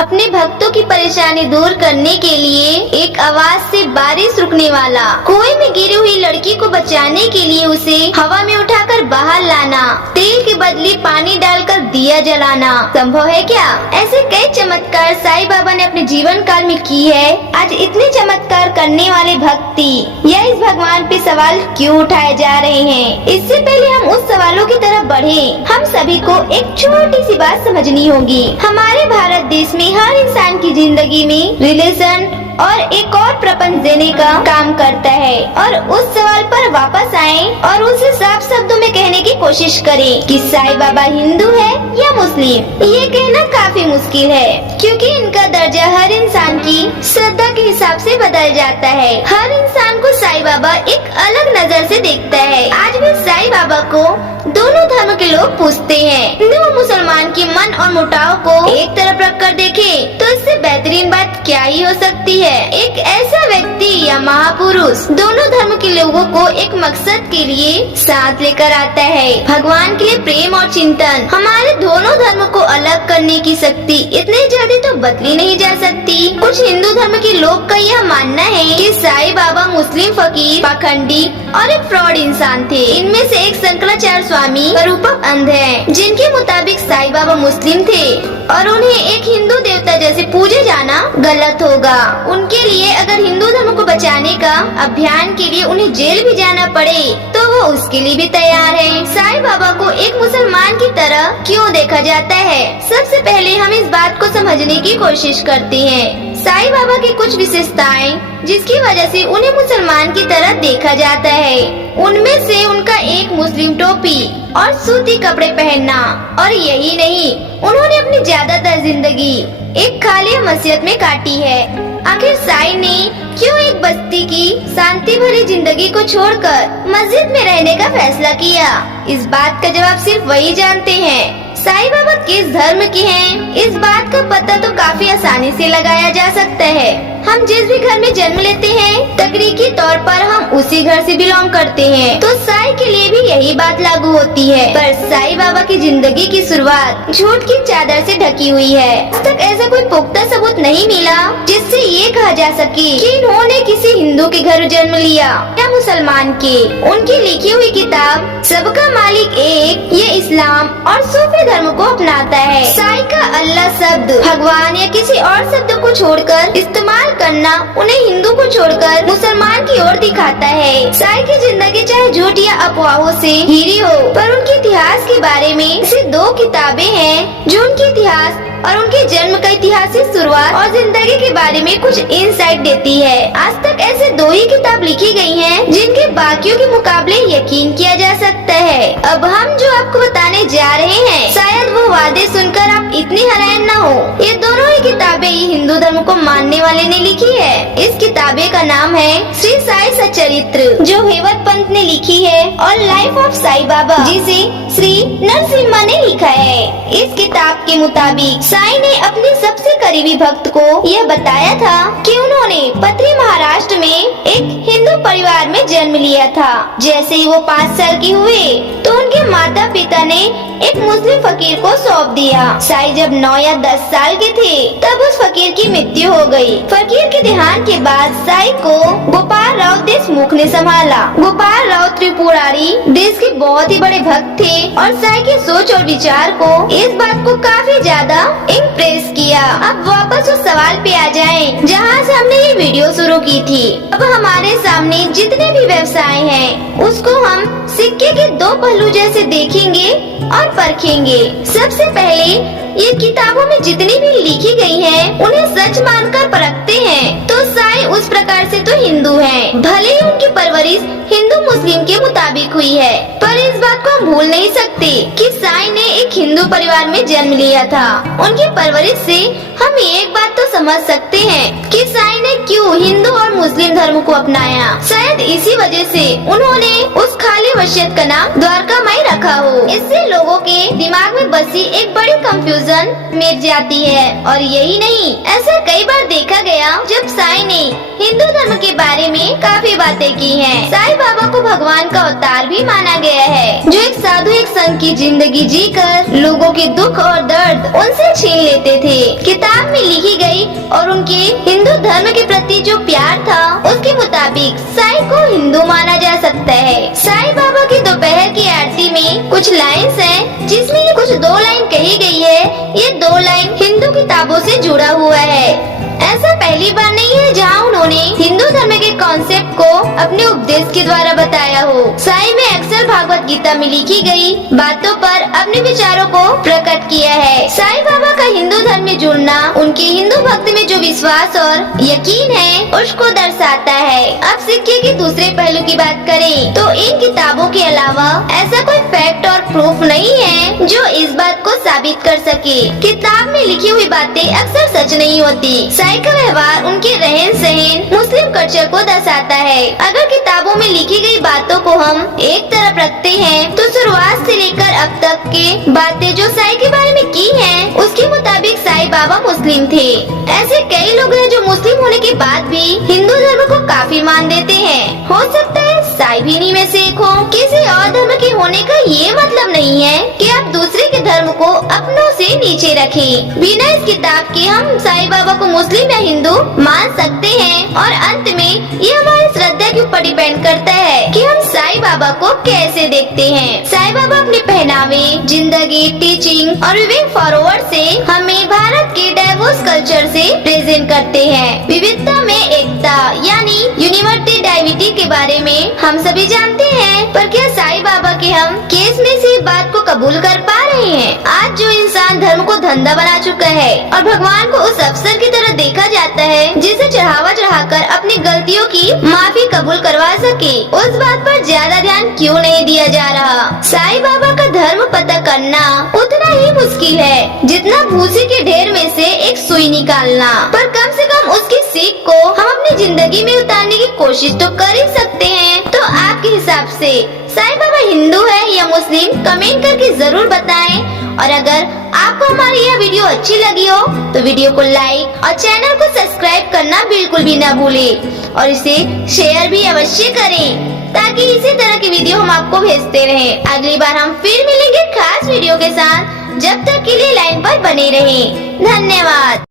अपने भक्तों की परेशानी दूर करने के लिए एक आवाज से बारिश रुकने वाला, कुएं में गिरी हुई लड़की को बचाने के लिए उसे हवा में उठाकर बाहर लाना, तेल के बदले पानी डालकर दिया जलाना संभव है क्या? ऐसे कई चमत्कार साईं बाबा ने अपने जीवन काल में की है। आज इतने चमत्कार करने वाले भक्ति या इस भगवान पे सवाल क्यों उठाए जा रहे हैं? इससे पहले हम उस सवालों की तरफ बढ़े, हम सभी को एक छोटी सी बात समझनी होगी। हमारे भारत देश में हर इंसान की जिंदगी में रिलेशन और एक और प्रपंच देने का काम करता है, और उस सवाल पर वापस आएं और उसे साफ शब्दों में कहने की कोशिश करें कि साईं बाबा हिंदू है या मुस्लिम। ये कहना काफी मुश्किल है, क्योंकि इनका दर्जा हर इंसान की श्रद्धा के हिसाब से बदल जाता है। हर इंसान को साईं बाबा एक अलग नजर से देखता है। आज भी साईं बाबा को दोनों धर्म के लोग पूछते हैं। हिंदू और मुसलमान की मन और मुटाव को एक तरफ रखकर देखें तो इससे बेहतरीन बात क्या ही हो सकती है। एक ऐसा व्यक्ति या महापुरुष दोनों धर्म के लोगों को एक मकसद के लिए साथ लेकर आता है। भगवान के लिए प्रेम और चिंतन। हमारे दोनों धर्म को अलग करने की शक्ति इतनी जल्दी तो बदली नहीं जा सकती। कुछ हिंदू धर्म के लोग का यह मानना है कि साईं बाबा मुस्लिम फकीर, पाखंडी और एक फ्रॉड इंसान थे। इनमें से एक शंकराचार्य स्वामी रूपक अंध है, जिनके मुताबिक साईं बाबा मुस्लिम थे और उन्हें एक हिंदू देवता जैसे पूजे जाना गलत होगा। उनके लिए अगर हिंदू धर्म को बचाने का अभियान के लिए उन्हें जेल भी जाना पड़े तो वो उसके लिए भी तैयार है। साईं बाबा को एक मुसलमान की तरह क्यों देखा जाता है? सबसे पहले हम इस बात को समझने की कोशिश करते हैं। साईं बाबा की कुछ विशेषताएं जिसकी वजह से उन्हें मुसलमान की तरह देखा जाता है, उनमें से उनका एक मुस्लिम टोपी और सूती कपड़े पहनना। और यही नहीं, उन्होंने अपनी ज्यादातर जिंदगी एक खाली मस्जिद में काटी है। आखिर साईं ने क्यों एक बस्ती की शांति भरी जिंदगी को छोड़कर मस्जिद में रहने का फैसला किया? इस बात का जवाब सिर्फ वही जानते हैं। साईं बाबा किस धर्म के हैं, इस बात का पता तो काफी आसानी से लगाया जा सकता है। हम जिस भी घर में जन्म लेते हैं, तकनीकी तौर पर हम उसी घर से बिलोंग करते हैं, तो साईं के लिए भी यही बात लागू होती है। पर साईं बाबा की जिंदगी की शुरुआत झूठ की चादर से ढकी हुई है। आज तक ऐसा कोई पुख्ता सबूत नहीं मिला जिससे ये कहा जा सके कि इन्होंने किसी हिंदू के घर जन्म लिया या मुसलमान के। उनकी लिखी हुई किताब सबका मालिक एक, ये इस्लाम और सूफी धर्म को अपनाता है। साईं का अल्लाह शब्द भगवान या किसी और शब्द को छोड़कर इस्तेमाल करना उन्हें हिंदू को छोड़कर मुसलमान की ओर दिखाता है। साईं की जिंदगी चाहे झूठ या अफवाहों से घिरी हो, पर उनके इतिहास के बारे में सिर्फ 2 किताबें हैं जो उनके इतिहास और उनके जन्म का इतिहास से शुरुआत और जिंदगी के बारे में कुछ इंसाइट देती है। आज तक ऐसे 2 ही किताब लिखी गई हैं जिनके बाकियों के मुकाबले यकीन किया जा सकता है। अब हम जो आपको बताने जा रहे हैं, शायद वो वादे सुनकर आप इतनी हैरान न हो। ये दोनों ही किताबें ही हिंदू धर्म को मानने वाले ने लिखी है। इस किताबे का नाम है श्री साई सच्चरित्र, जो हेमंत पंत ने लिखी है, और लाइफ ऑफ साईं बाबा, जिसे श्री नरसिम्हा ने लिखा है। इस किताब के मुताबिक साईं ने अपने सबसे करीबी भक्त को यह बताया था कि उन्होंने पत्री महाराष्ट्र में एक हिंदू परिवार में जन्म लिया था। जैसे ही वो 5 साल के हुए तो उनके माता पिता ने एक मुस्लिम फकीर को सौंप दिया। साईं जब 9 या 10 साल के थे तब उस फकीर की मृत्यु हो गई। फकीर के देहांत के बाद साईं को गोपाल राव देशमुख ने संभाला। गोपाल राव त्रिपुरारी देश के बहुत ही बड़े भक्त थे और साईं के सोच और विचार को इस बात को काफी ज्यादा इम्प्रेस किया। अब वापस उस सवाल पे आ जाएं जहाँ से हमने ये वीडियो शुरू की थी। अब हमारे सामने जितने भी व्यवसाय हैं उसको हम सिक्के के 2 पहलू जैसे देखेंगे और परखेंगे। सबसे पहले ये किताबों में जितनी भी लिखी गई हैं, उन्हें सच मानकर परखते हैं तो साईं उस प्रकार से तो हिंदू हैं। भले ही उनकी परवरिश हिंदू मुस्लिम के मुताबिक हुई है, पर इस बात को हम भूल नहीं सकते कि साईं ने एक हिंदू परिवार में जन्म लिया था। उनकी परवरिश से हम एक बात तो समझ सकते हैं कि साईं ने क्यों हिंदू और मुस्लिम धर्म को अपनाया। शायद इसी वजह से उन्होंने उस खाली मस्जिद का नाम द्वारका माई रखा हो। इससे लोगों के दिमाग में बसी एक बड़ी कंफ्यूजन मिट जाती है। और यही नहीं, ऐसा कई बार देखा गया जब साईं साईं ने हिंदू धर्म के बारे में काफी बातें की हैं। साईं बाबा को भगवान का अवतार भी माना गया है, जो एक साधु एक संत की जिंदगी जीकर लोगों के दुख और दर्द उनसे छीन लेते थे। किताब में लिखी गई और उनके हिंदू धर्म के प्रति जो प्यार था, उसके मुताबिक साईं को हिंदू माना जा सकता है। साईं बाबा की दोपहर की आरती में कुछ लाइन्स हैं, जिसमें ये कुछ 2 लाइन कही गई है। ये 2 लाइन हिंदू किताबों से जुड़ा हुआ है। ऐसा पहली बार नहीं है जहाँ उन्होंने हिंदू धर्म के कॉन्सेप्ट को अपने उपदेश के द्वारा बताया हो। साईं में अक्सर भागवत गीता में लिखी गई बातों पर अपने विचारों को प्रकट किया है। साईं बाबा का हिंदू धर्म में जुड़ना उनके हिंदू भक्ति में जो विश्वास और यकीन है, उसको दर्शाता है। अब सिक्के के दूसरे पहलू की बात करें तो इन किताबों के अलावा ऐसा कोई फैक्ट और प्रूफ नहीं है जो इस बात को साबित कर सके। किताब में लिखी हुई बातें अक्सर सच नहीं होती। साईं का व्यवहार, उनके रहन सहन मुस्लिम कल्चर को दर्शाता है। अगर किताबों में लिखी गई बातों को हम एक तरफ रखते हैं तो शुरुआत से लेकर अब तक के बातें जो साईं के बारे में की हैं, उसके मुताबिक साईं बाबा मुस्लिम थे। ऐसे कई लोग हैं जो मुस्लिम होने के बाद भी हिंदू धर्म को काफी मान देते हैं। हो सकता है साईं भी इन्हीं में से एक हो। किसी और धर्म के होने का ये मतलब नहीं है कि आप दूसरे के धर्म को अपनों से नीचे रखें। बिना इस किताब के हम साईं बाबा को मुस्लिम या हिंदू मान सकते हैं। और अंत में ये हमारी श्रद्धा के ऊपर डिपेंड करता है कि हम साईं बाबा को कैसे देखते हैं। साईं बाबा अपने पहनावे, जिंदगी, टीचिंग और विवेक फॉरवर्ड से हमें भारत के डाइवर्स कल्चर से प्रेजेंट करते हैं। विविधता में एकता यानी यूनिवर्सिटी डाइविटी के बारे में हम सभी जानते हैं, पर क्या साईं बाबा के हम केस में से बात को कबूल कर पा रहे हैं? आज जो इंसान धर्म को धंधा बना चुका है और भगवान को उस अफसर की तरह देखा जाता है जिसे चढ़ावा चढ़ाकर अपनी गलतियों की माफी कबूल करवा सके, उस बात पर ज्यादा ध्यान क्यों नहीं दिया जा रहा? साईं बाबा का धर्म पता करना उतना ही मुश्किल है जितना भूसे के ढेर में से एक सुई निकालना। पर कम से कम उसकी सीख को हम अपनी जिंदगी में उतारने की कोशिश तो कर ही सकते हैं। तो आपके हिसाब से साईं बाबा हिंदू है या मुस्लिम, कमेंट करके जरूर बताएं। और अगर आपको हमारी यह वीडियो अच्छी लगी हो तो वीडियो को लाइक और चैनल को सब्सक्राइब करना बिल्कुल भी न भूलें और इसे शेयर भी अवश्य करें, ताकि इसी तरह की वीडियो हम आपको भेजते रहें। अगली बार हम फिर मिलेंगे खास वीडियो के साथ। जब तक के लिए लाइन पर बने रहें। धन्यवाद।